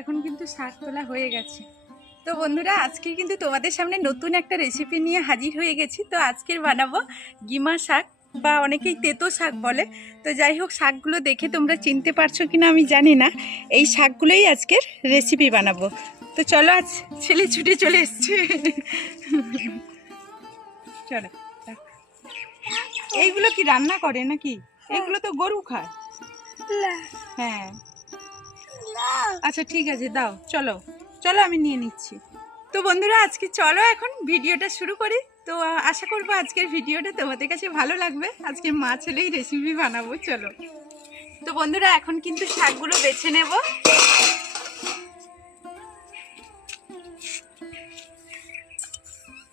এখন কিন্তু শাক তোলা হয়ে গেছে। তো বন্ধুরা আজকে কিন্তু তোমাদের সামনে নতুন একটা রেসিপি নিয়ে হাজির হয়ে গেছি। তো আজকের বানাবো গিমা শাক বা অনেকেই তেতো শাক বলে। তো যাই হোক শাকগুলো দেখে তোমরা চিনতে পারছ কি না আমি জানি না। এই শাকগুলোই আজকের রেসিপি বানাবো। তো চলো আজ ছেলে ছুটে চলে এসছে। চলো এইগুলো কি রান্না করে নাকি? এগুলো তো গরু খায়। হ্যাঁ। আচ্ছা ঠিক আছে, দাও, চলো চলো, আমি নিয়ে নিচ্ছি। তো বন্ধুরা, আজকে চলো এখন ভিডিওটা শুরু করি। তো আশা করব আজকের ভিডিওটা তোমাদের কাছে ভালো লাগবে। আজকে মা ছেলেই রেসিপি বানাবো, চলো। তো বন্ধুরা, এখন কিন্তু শাকগুলো বেছে নেব।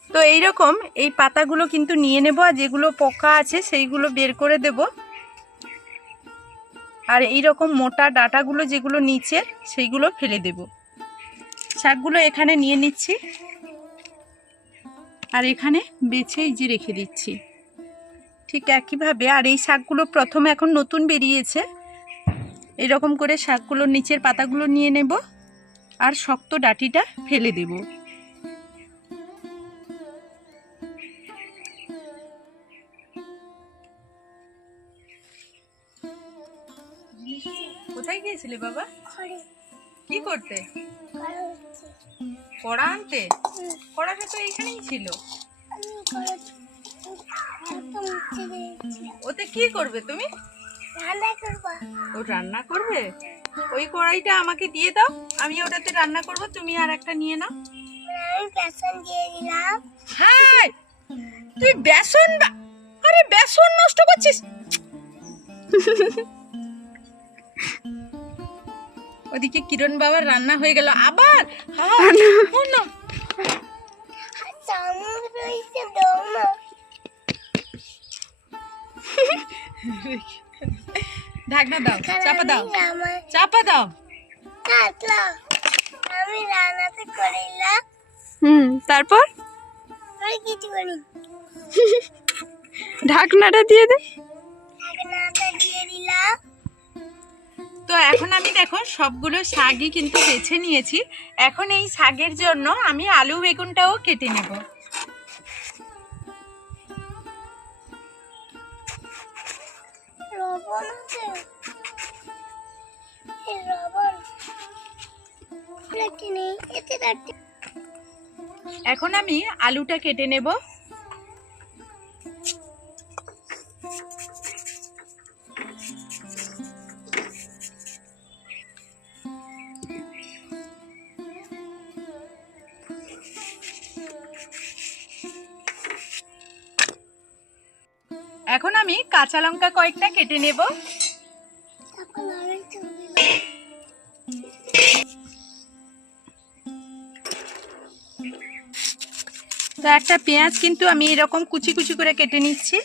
তো এই রকম এই পাতাগুলো কিন্তু নিয়ে নেব, আর যেগুলো পোকা আছে, সেইগুলো বের করে দেব। আর এই রকম মোটা ডাটাগুলো যেগুলো নিচের সেইগুলো ফেলে দেব। শাকগুলো এখানে নিয়ে নিচ্ছি। আর এখানে বেছে এই যে রেখে দিচ্ছি। ঠিক একইভাবে আর এই শাকগুলো প্রথম এখন নতুন বেরিয়েছে। এরকম করে শাকগুলোর নিচের পাতাগুলো নিয়ে নেব। আর শক্ত ডাটিটা ফেলে দেব। গিয়েছিলে বাবা? কি করতে? কড়া আনতে? কড়াটা তো এইখানেই ছিল। ওতে কি করবে তুমি? ও রান্না করবে? ওই কড়াইটা আমাকে দিয়ে দাও। আমি ওটাতে রান্না করব। তুমি আর একটা নিয়ে নাও। হ্যাঁ তুই বেসন আরে বেসন নষ্ট করছিস! ওদিকে কিরণ বাবার রান্না হয়ে গেল। আবার। ঢাকনা দাও চাপা দাও চাপা দাও। আমি রান্নাতে করিলাম হুম তারপর? কিছু করি ঢাকনাটা দিয়ে দে। ঢাকনাটা দিয়ে দিলাম। তো এখন আমি দেখো সবগুলো শাকই কিন্তু বেছে নিয়েছি। এখন এই শাকের জন্য আমি আলু বেগুনটাও কেটে নেব। এখন আমি আলুটা কেটে নেব। এখন আমি কাঁচা লঙ্কা কয়েকটা কেটে নেব। তো একটা পেঁয়াজ কিন্তু আমি এরকম কুচি কুচি করে কেটে নিচ্ছি।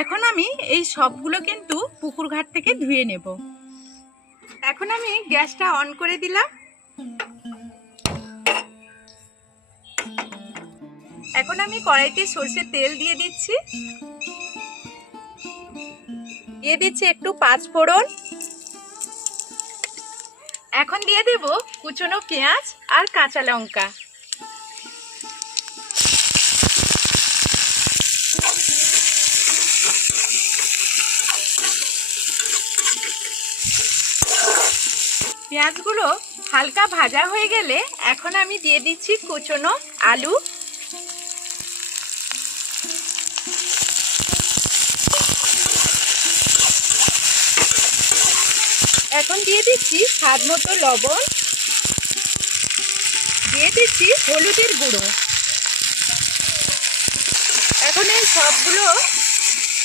এখন আমি এই সবগুলো কিন্তু পুকুর ঘাট থেকে ধুয়ে নেব। এখন আমি গ্যাসটা অন করে দিলাম। এখন আমি কড়াইতে সর্ষের তেল দিয়ে দিচ্ছি। দিয়ে দিচ্ছি একটু পাঁচ ফোড়ন। এখন দিয়ে দেব কুচনো পেঁয়াজ আর কাঁচা লঙ্কা। পেঁয়াজগুলো হালকা ভাজা হয়ে গেলে এখন আমি দিয়ে দিচ্ছি কুচনো আলু। এখন দিয়ে দিচ্ছি স্বাদ মতো লবণ। দিয়ে দিচ্ছি হলুদের গুঁড়ো। এখন এই সবগুলো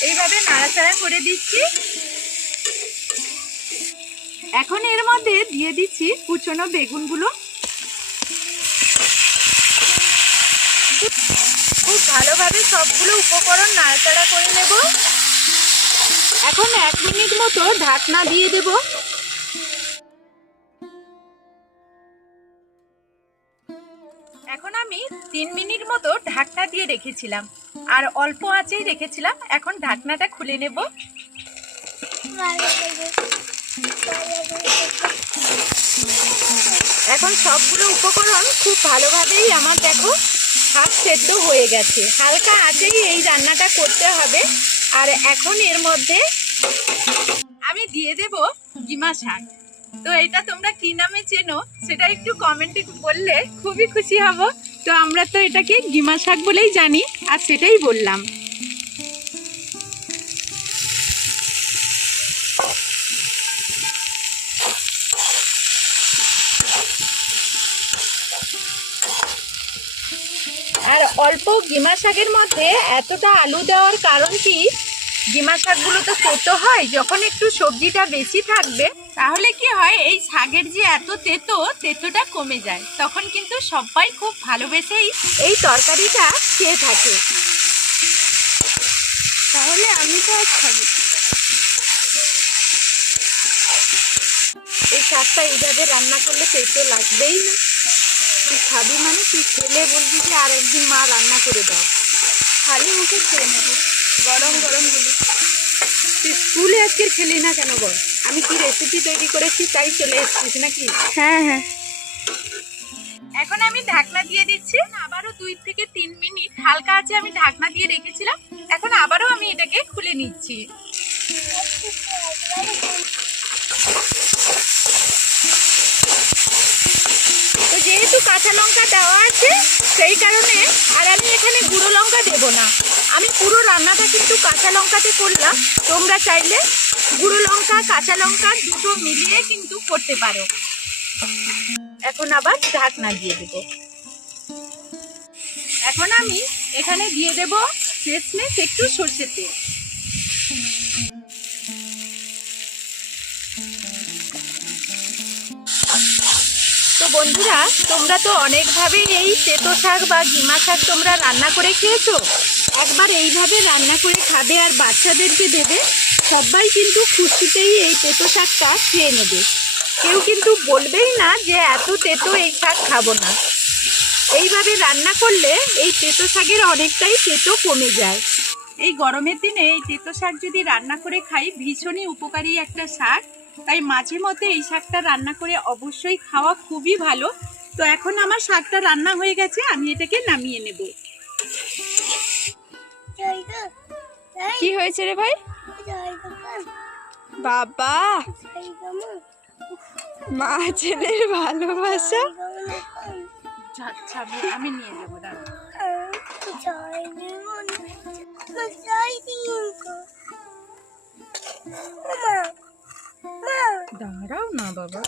এইভাবে নাড়াচাড়া করে দিচ্ছি। এখন এর মধ্যে দিয়ে দিচ্ছি কুচনো বেগুনগুলো। খুব ভালোভাবে সবগুলো উপকরণ নাড়াচাড়া করে নেব। এখন এক মিনিট মতো ঢাকনা দিয়ে দেবো। আমি তিন মিনিট মতো ঢাকনা দিয়ে রেখেছিলাম। আর অল্প আঁচেই রেখেছিলাম, এখন ঢাকনাটা খুলে নেব। এখন সবগুলো উপকরণ খুব ভালোভাবেই আমার দেখো শাক সেদ্ধ হয়ে গেছে। হালকা আঁচেই এই রান্নাটা করতে হবে। আর এখন এর মধ্যে আমি দিয়ে দেব গিমা শাক। তো এটা তোমরা কি নামে চেনো, সেটা একটু কমেন্টে বললে খুবই খুশি হব। তো আমরা তো এটাকে গিমা শাক বলেই জানি, আর সেটাই বললাম। আর অল্প গিমা শাকের মধ্যে এতটা আলু দেওয়ার কারণ কি? গিমা শাকগুলো তো তেতো হয়, যখন একটু সবজিটা বেশি থাকবে তাহলে কি হয়, এই শাকের যে এত তেতো, তেতোটা কমে যায়। তখন কিন্তু সবাই খুব ভালোবেসেই এই তরকারিটা খেয়ে থাকে। তাহলে আমি তো আর খাব এই শাকটা এইভাবে রান্না করলে তেতো লাগবেই না। তুই খাবি মানে তুই খেলে বলবি যে আর একদিন মা রান্না করে দাও। খালি মুখে খেয়ে নেব। গরম গরম তুই স্কুলে আজকে খেলি না কেন বল? আমি কি রেসিপি তৈরি করেছি তাই চলে এসেছিস নাকি? হ্যাঁ হ্যাঁ। এখন আমি ঢাকনা দিয়ে দিচ্ছি। আবারও দুই থেকে তিন মিনিট। হালকা আছে আমি ঢাকনা দিয়ে রেখেছিলাম। এখন আবারও আমি এটাকে খুলে নিচ্ছি। কাঁচা লঙ্কা দেওয়া আছে, সেই কারণে আর আমি এখানে গুঁড়ো লঙ্কা দেবো না। আমি পুরো রান্নাটা কিন্তু কাঁচা লঙ্কাতে করলাম, তোমরা চাইলে গুঁড়ো লঙ্কা, কাঁচা লঙ্কা দুটো মিলিয়ে কিন্তু করতে পারো। এখন আবার ঢাকনা দিয়ে দেবো। এখন আমি এখানে দিয়ে দেব শেষমেশ একটু সর্ষের তেল। বন্ধুরা, তোমরা তো অনেকভাবেই এই তেতো শাক বা গিমা শাক তোমরা রান্না করে খেয়েছো। একবার এইভাবে রান্না করে খাবে আর বাচ্চাদেরকে দেবে, সবাই কিন্তু খুশিতেই এই তেতো শাকটা খেয়ে নেবে। কেউ কিন্তু বলবেই না যে এত তেতো এই শাক খাব না। এইভাবে রান্না করলে এই তেতো শাকের অনেকটাই তেতো কমে যায়। এই গরমের দিনে এই তেতো শাক যদি রান্না করে খাই, ভীষণই উপকারী একটা শাক। তাই মাঝে মধ্যে এই শাকটা রান্না করে অবশ্যই খাওয়া খুবই ভালো। তো এখন আমার শাকটা রান্না হয়ে গেছে, আমি এটাকে নামিয়ে নেব। কি হয়েছে রে ভাই? বাবা! মা, ছেলের ভালোবাসা। আমি- নিয়ে যাব দাঁড়া। দাঁড়াও না, বাবা।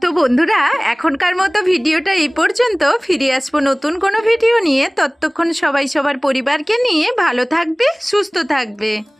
তো বন্ধুরা, এখনকার মতো ভিডিওটা এই পর্যন্ত। ফিরে আসব নতুন কোনো ভিডিও নিয়ে। ততক্ষণ সবাই সবার পরিবারকে নিয়ে ভালো থাকবে, সুস্থ থাকবে।